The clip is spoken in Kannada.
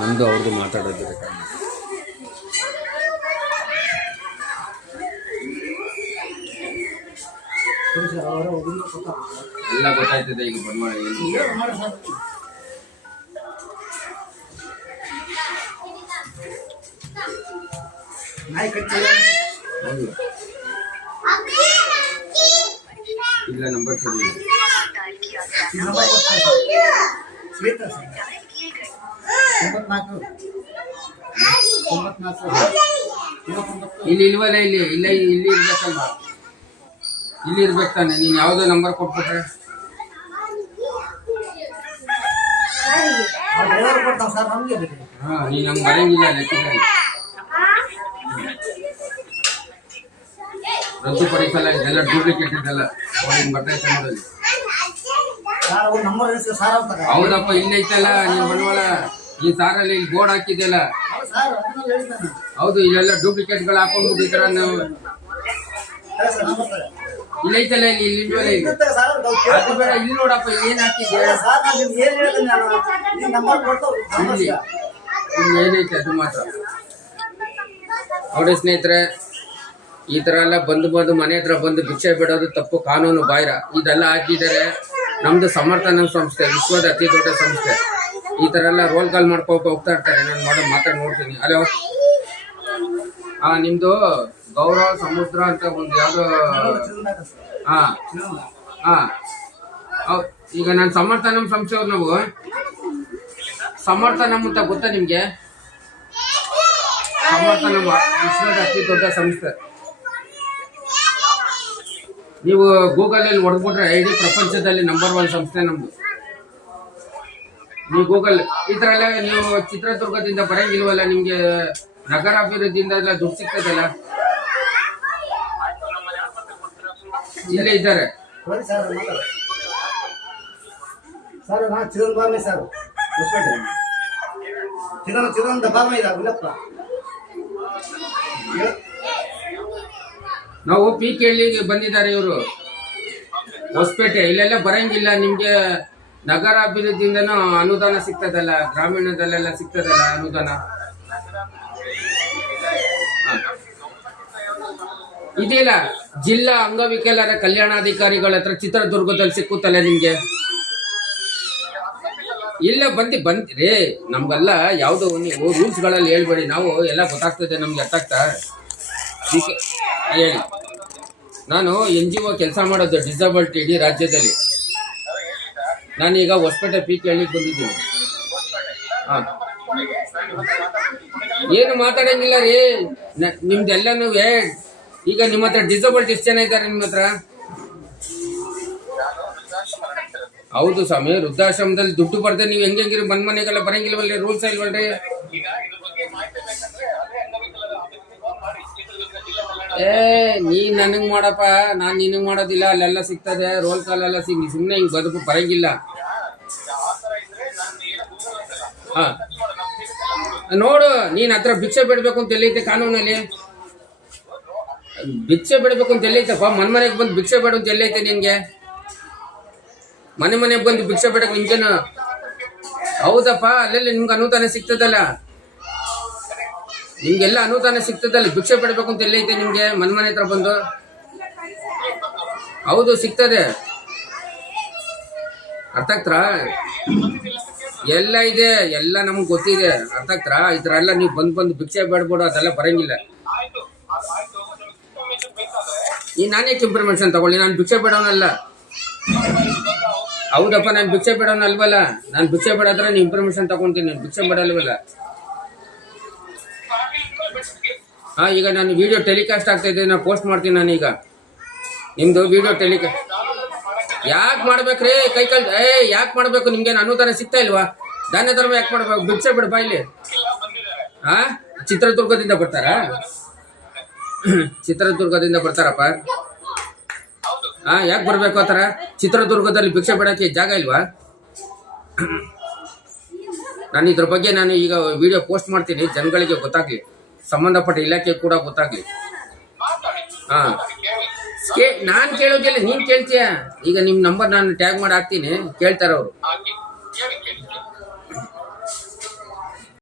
ನಂದು ಅವ್ರದ್ದು ಮಾತಾಡೋದು ಎಲ್ಲ ಗೊತ್ತಾಯ್ತದೆ ಈಗ ಬಂದ್ಮಾಡಿ ಇಲ್ಲ ನಂಬರ್ ಸರಿ ಇಲ್ಲಿ ಇಲ್ವಲ್ಲ ಇಲ್ಲಿ ಇಲ್ಲ ಇಲ್ಲಿ ಇರ್ಬೇಕಲ್ವಾ ಇಲ್ಲಿ ಇರ್ಬೇಕು ತಾನೆ ನೀನು ಯಾವುದೋ ನಂಬರ್ ಕೊಟ್ಬಿಟ್ರೆ ಹಾಂ ನೀನು ಹಂಗೆ ಬರೋಂಗಿಲ್ಲ ಲೆಕ್ಕದಲ್ಲಿ ರದ್ದುಪಡಿಸಲ್ಲ ಇದೆಲ್ಲ ಡೂಪ್ಲಿಕೇಟ್ ಇದೆಲ್ಲ ಅವ್ರಿಗೆ ಬರ್ತೈತೆ ನೋಡಲ್ಲಿ ಹೌದಪ್ಪ ಇಲ್ಲೈತಲ್ಲ ನೀನು ಬಂಡವಾಳ ಈ ಸಾರಲ್ಲಿ ಇಲ್ಲಿ ಬೋರ್ಡ್ ಹಾಕಿದೆಯಲ್ಲ ಹೌದು ಇಲ್ಲೆಲ್ಲ ಡೂಪ್ಲಿಕೇಟ್ಗಳು ಹಾಕೊಂಡ್ಬಿಟ್ಟಿದ್ರ ನಾವು ಇಲ್ಲೈತಲ್ಲ ಇಲ್ಲಿ ಇಲ್ಲಿಂದಲೇ ಇಲ್ಲಿ ಅದು ಬೇಡ ಇಲ್ಲಿ ನೋಡಪ್ಪ ಏನ್ ಹಾಕಿದ್ಯಾ ಇಲ್ಲಿ ಏನೈತೆ ಅದು ಮಾತ್ರ ನೋಡಿ ಸ್ನೇಹಿತರೆ ಈ ತರ ಎಲ್ಲ ಬಂದು ಮನೆ ಹತ್ರ ಬಂದು ಭಿಕ್ಷೆ ಬಿಡೋದು ತಪ್ಪು, ಕಾನೂನು ಬಾಹಿರ. ಇದೆಲ್ಲ ಹಾಕಿದ್ದಾರೆ. ನಮ್ದು ಸಮರ್ಥನ ಸಂಸ್ಥೆ, ವಿಶ್ವದ ಅತಿ ದೊಡ್ಡ ಸಂಸ್ಥೆ. ಈ ತರ ಎಲ್ಲ ರೋಲ್ ಕಾಲ್ ಮಾಡ್ಕೊಂಡು ಹೋಗ್ತಾ ಇರ್ತಾರೆ. ನಾನು ಮಾತಾಡಿ ನೋಡ್ತೀನಿ. ಹಲೋ, ನಿಮ್ದು ಗೌರವ ಸಮುದ್ರ ಅಂತ ಒಂದು ಯಾವ್ದೋ ಈಗ ನಾನು ಸಮರ್ಥನಂ ಸಂಸ್ಥೆಯವ್ರು. ನಾವು ಸಮರ್ಥನಂ ಅಂತ ಗೊತ್ತಾ ನಿಮ್ಗೆ? ಸಮರ್ಥನಂ ವಿಶ್ವದ ಅತಿ ದೊಡ್ಡ ಸಂಸ್ಥೆ. ನೀವು ಗೂಗಲಲ್ಲಿ ಹೊಡೆದ್ಬಿಟ್ರೆ ಇಡೀ ಪ್ರಪಂಚದಲ್ಲಿ ನಂಬರ್ 1 ಸಂಸ್ಥೆ ನಮ್ದು. ನೀವು ಗೂಗಲ್ ಈ ತರ ಎಲ್ಲ ನೀವು ಚಿತ್ರದುರ್ಗದಿಂದ ಬರಂಗಿಲ್ವಲ್ಲ, ನಿಮ್ಗೆ ನಗರಾಭಿವೃದ್ಧಿಯಿಂದ ಎಲ್ಲ ದುಡ್ಡು ಸಿಗ್ತದಲ್ಲ. ಇಲ್ಲೇ ಇದ್ದಾರೆ ನಾವು ಪಿ ಕೇಳಿಗೆ ಬಂದಿದ್ದಾರೆ ಇವರು ಹೊಸಪೇಟೆ. ಇಲ್ಲೆಲ್ಲ ಬರಂಗಿಲ್ಲ. ನಿಮ್ಗೆ ನಗರಾಭಿವೃದ್ಧಿಯಿಂದನೂ ಅನುದಾನ ಸಿಗ್ತದಲ್ಲ, ಗ್ರಾಮೀಣದಲ್ಲೆಲ್ಲ ಸಿಗ್ತದಲ್ಲ ಅನುದಾನ. ಇದಿಲ್ಲ, ಜಿಲ್ಲಾ ಅಂಗವಿಕಲರ ಕಲ್ಯಾಣಾಧಿಕಾರಿಗಳ ಹತ್ರ ಚಿತ್ರದುರ್ಗದಲ್ಲಿ ಸಿಕ್ಕುತ್ತಲ್ಲ ನಿಮ್ಗೆ. ಇಲ್ಲ ಬಂದಿರಿ. ನಮ್ಗೆಲ್ಲ ಯಾವ್ದೋ ನೀವು ರೂಲ್ಸ್ಗಳಲ್ಲಿ ಹೇಳ್ಬೇಡಿ. ನಾವು ಎಲ್ಲ ಗೊತ್ತಾಗ್ತದೆ ನಮ್ಗೆ, ಅರ್ಥ ಆಗ್ತಾ ಹೇಳಿ. ನಾನು NGO ಕೆಲಸ ಮಾಡೋದು ಡಿಸಬಿಲಿಟಿ ಇಡೀ ರಾಜ್ಯದಲ್ಲಿ. ನಾನೀಗ ಹೊಸಪೇಟೆ ಪಿ ಕೇಳಿಗೆ ಬಂದಿದ್ದೀನಿ. ಏನು ಮಾತಾಡಂಗಿಲ್ಲ ರೀ ನಿಮ್ದೆಲ್ಲನೂ. ಈಗ ನಿಮ್ಮ ಹತ್ರ ಡಿಸಬಿಲಿಟಿ ಎಷ್ಟು ಜನ ಇದ್ದಾರೆ ನಿಮ್ಮ ಹತ್ರ? ಹೌದು ಸ್ವಾಮಿ, ವೃದ್ಧಾಶ್ರಮದಲ್ಲಿ ದುಡ್ಡು ಬರ್ದೆ ನೀವು ಹೆಂಗಿರಿ ಬಂದ್ ಮನೆಗೆಲ್ಲ ಬರಂಗಿಲ್ವಲ್ರಿ? ರೂಲ್ಸ್ ಇಲ್ವಲ್ರಿ? ನೀ ನನಗ್ ಮಾಡಪ್ಪ, ನಾನ್ ನಿನಗ್ ಮಾಡೋದಿಲ್ಲ. ಅಲ್ಲೆಲ್ಲ ಸಿಗ್ತದೆ ರೋಲ್ ಕಾಲ್ ಎಲ್ಲ ಸಿಗ್ಲಿ. ಸುಮ್ನೆ ಹಿಂಗ್ ಬದುಕು ಬರಂಗಿಲ್ಲ. ನೋಡು, ನೀನ್ ಹತ್ರ ಭಿಕ್ಷೆ ಬಿಡ್ಬೇಕು ಅಂತ ಎಲ್ಲೈತೆ ಕಾನೂನಲ್ಲಿ? ಭಿಕ್ಷೆ ಬಿಡ್ಬೇಕು ಅಂತ ಎಲ್ಲೈತಪ್ಪ? ಮನೆಗೆ ಬಂದು ಭಿಕ್ಷೆ ಬೇಡ ಅಂತ ಎಲ್ಲೈತೆ ನಿನ್ಗೆ? ಮನೆಗೆ ಬಂದು ಭಿಕ್ಷೆ ಬೇಡಕ್ಕೆ ನಿಮ್ಗೇನು? ಹೌದಪ್ಪ, ಅಲ್ಲೆಲ್ಲ ನಿಮ್ಗೆ ಅನುದಾನ ಸಿಗ್ತದಲ್ಲ, ನಿಮ್ಗೆಲ್ಲ ಅನುದಾನ ಸಿಗ್ತದಲ್ಲ. ಭಿಕ್ಷೆ ಬಿಡ್ಬೇಕು ಅಂತ ಎಲ್ಲೈತೆ ನಿಮ್ಗೆ? ಮನೆ ಹತ್ರ ಬಂದು? ಹೌದು, ಸಿಗ್ತದೆ. ಅರ್ಥ ಆಗ್ತಾ? ಎಲ್ಲ ಇದೆ, ಎಲ್ಲ ನಮ್ಗೆ ಗೊತ್ತಿದೆ. ಅರ್ಥ ಆಗ್ತಾ? ಈ ತರ ಎಲ್ಲ ನೀವು ಬಂದು ಭಿಕ್ಷೆ ಬೇಡ್ಬಿಡು, ಅದೆಲ್ಲ ಬರಂಗಿಲ್ಲ. ನಾನೇ ಇನ್ಫಾರ್ಮೇಶನ್ ತಗೊಳ್ಳಿ. ನಾನು ಭಿಕ್ಷೆ ಬೇಡವನಲ್ಲ. ಹೌದಪ್ಪ, ನಾನು ಭಿಕ್ಷೆ ಬೇಡವನ ಅಲ್ವಲ್ಲ. ನಾನು ಭಿಕ್ಷೆ ಬೇಡಾದ್ರೆ ನೀವು ಇನ್ಫಾರ್ಮೇಶನ್ ತಗೊಂತೀನಿ. ನಾನು ಭಿಕ್ಷೆ ಬೇಡಲ್ವಲ್ಲ. ಈಗ ನಾನು ವಿಡಿಯೋ ಟೆಲಿಕಾಸ್ಟ್ ಆಗ್ತಾ ಇದ್ದೆ, ನಾನು ಪೋಸ್ಟ್ ಮಾಡ್ತೀನಿ. ನಾನೀಗ ನಿಮ್ದು ವಿಡಿಯೋ ಟೆಲಿಕಾಸ್ಟ್ ಯಾಕೆ ಮಾಡ್ಬೇಕ್ರಿ? ಯಾಕೆ ಮಾಡ್ಬೇಕು? ನಿಮ್ಗೇನು ಅನುದಾನ ಸಿಗ್ತಾ ಇಲ್ವಾ? ದಾನ ಧರ್ಮ ಯಾಕೆ ಮಾಡ್ಬೇಕು? ಭಿಕ್ಷೆ ಬಿಡ ಬಾಯಿಲಿ. ಚಿತ್ರದುರ್ಗದಿಂದ ಬರ್ತಾರಾ? ಚಿತ್ರದುರ್ಗದಿಂದ ಬರ್ತಾರಪ್ಪ. ಯಾಕೆ ಬರ್ಬೇಕು ಆ ಥರ? ಚಿತ್ರದುರ್ಗದಲ್ಲಿ ಭಿಕ್ಷೆ ಬಿಡಕ್ಕೆ ಜಾಗ ಇಲ್ವಾ? ನಾನು ಇದ್ರ ಬಗ್ಗೆ ಈಗ ವಿಡಿಯೋ ಪೋಸ್ಟ್ ಮಾಡ್ತೀನಿ, ಜನಗಳಿಗೆ ಗೊತ್ತಾಗ್ಲಿ, ಸಂಬಂಧಪಟ್ಟ ಇಲಾಖೆ ಕೂಡ ಗೊತ್ತಾಗ್ಲಿ. ನಾನ್ ಕೇಳೋದಿಲ್ಲ, ನೀನ್ ಕೇಳ್ತೀಯ. ಈಗ ನಿಮ್ ನಂಬರ್ ನಾನು ಟ್ಯಾಗ್ ಮಾಡಿ ಹಾಕ್ತೀನಿ, ಕೇಳ್ತಾರ ಅವರು.